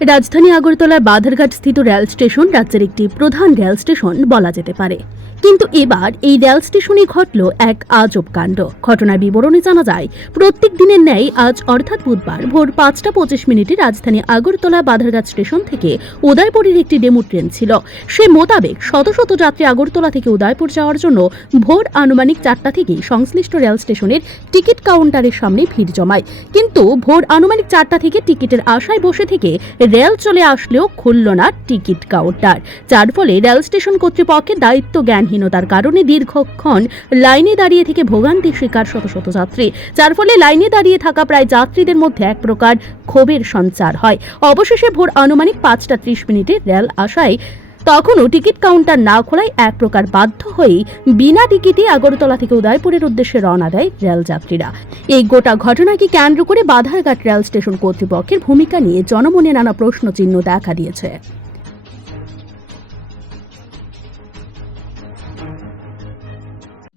রাজধানী আগরতলার বাধারঘাট স্থিত রেল স্টেশন রাজ্যের একটি প্রধান রেল স্টেশন বলা যেতে পারে। কিন্তু এবার এই রেল স্টেশনে ঘটল এক আজব কাণ্ড। ঘটনার বিবরণে জানা যায়, প্রত্যেক দিনের ন্যায় আজ অর্থাৎ বুধবার ভোর পাঁচটা পঁচিশ মিনিটে রাজধানী আগরতলা বাধারঘাট স্টেশন থেকে উদয়পুরের একটি ডেমু ট্রেন ছিল। সে মোতাবেক শত শত যাত্রী আগরতলা থেকে উদয়পুর যাওয়ার জন্য ভোর আনুমানিক চারটা থেকেই সংশ্লিষ্ট রেল স্টেশনের টিকিট কাউন্টারের সামনে ভিড় জমায়। কিন্তু ভোর আনুমানিক চারটা থেকে টিকিটের আশায় বসে থেকে রেল চলে আসলেও খুলল না টিকিট কাউন্টার। যার ফলে রেল স্টেশন কর্তৃপক্ষের দায়িত্ব জ্ঞানহীনতার কারণে দীর্ঘক্ষণ লাইনে দাঁড়িয়ে থেকে ভোগান্তি শিকার শত শত যাত্রী। যার ফলে লাইনে দাঁড়িয়ে থাকা প্রায় যাত্রীদের মধ্যে এক প্রকার ক্ষোভের সঞ্চার হয়। অবশেষে ভোর আনুমানিক পাঁচটা ত্রিশ মিনিটে রেল আসায় তখনও টিকিট কাউন্টার না খোলায় এক প্রকার বাধ্য হয়েই বিনা টিকিটে আগরতলা থেকে উদয়পুরের উদ্দেশ্যে রওনা দেয় রেল যাত্রীরা। এই গোটা ঘটনাকে কেন্দ্র করে বাধারঘাট রেল স্টেশন কর্তৃপক্ষের ভূমিকা নিয়ে জনমনে নানা প্রশ্ন চিহ্ন দেখা দিয়েছে।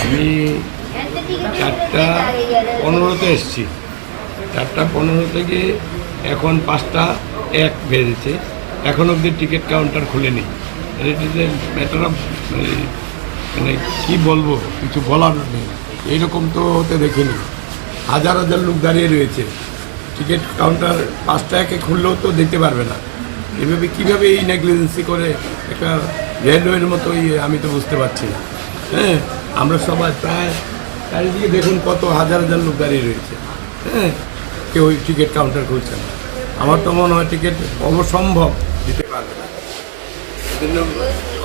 আমি চারটা পনেরোতে এসেছি। চারটা পনেরো থেকে এখন পাঁচটা এক বেজেছে। এখন অবধি টিকিট কাউন্টার খুলেনি। ইট ম্যাটার অফ মানে কী বলব, কিছু বলার নেই। এইরকম তো হতে দেখিনি। হাজার হাজার লোক দাঁড়িয়ে রয়েছে। টিকিট কাউন্টার পাঁচটা একে খুললেও তো দিতে পারবে না। এভাবে কীভাবে এই নেগলিজেন্সি করে একটা রেলওয়ের মতো ইয়ে আমি তো বুঝতে পারছি না। হ্যাঁ? আমরা সবাই প্রায় চারিদিকে দেখুন কত হাজার হাজার লোক দাঁড়িয়ে রয়েছে। হ্যাঁ কেউ টিকিট কাউন্টার করছে না। আমার তো মনে হয় টিকিট অবসম্ভব দিতে পারবে না। সেজন্য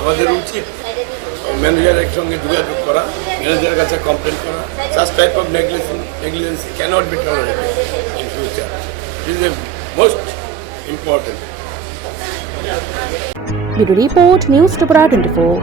আমাদের উচিত ম্যানেজারের সঙ্গে যোগাযোগ করা ম্যানেজারের কাছে কমপ্লেন করা such type of negligence cannot be tolerated in future is a most important report news twenty four